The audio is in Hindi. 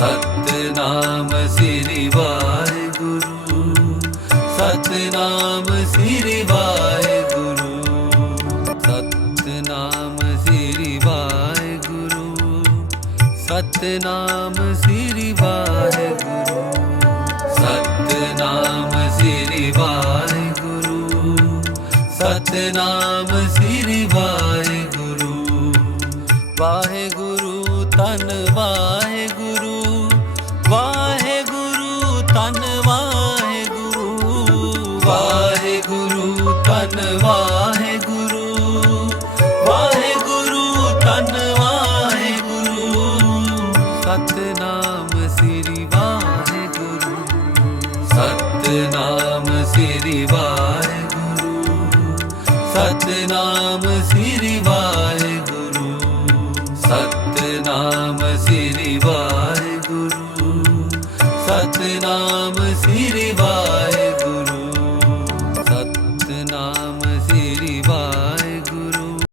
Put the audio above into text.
सत श्री वाहे गुरु श्री वाहे गुरु श्री वाहे गुरु श्री वाहे गुरु सत श्री वाहे गुरु श्री वाहे गुरु वाहे गुरु तन वाहे तन वाहे गुरु वाहे गुरु श्री वाहे गुरु सतनाम श्री वाहे गुरु सतनाम श्री वाहे सतनाम श्री वाहे गुरु सतनाम श्री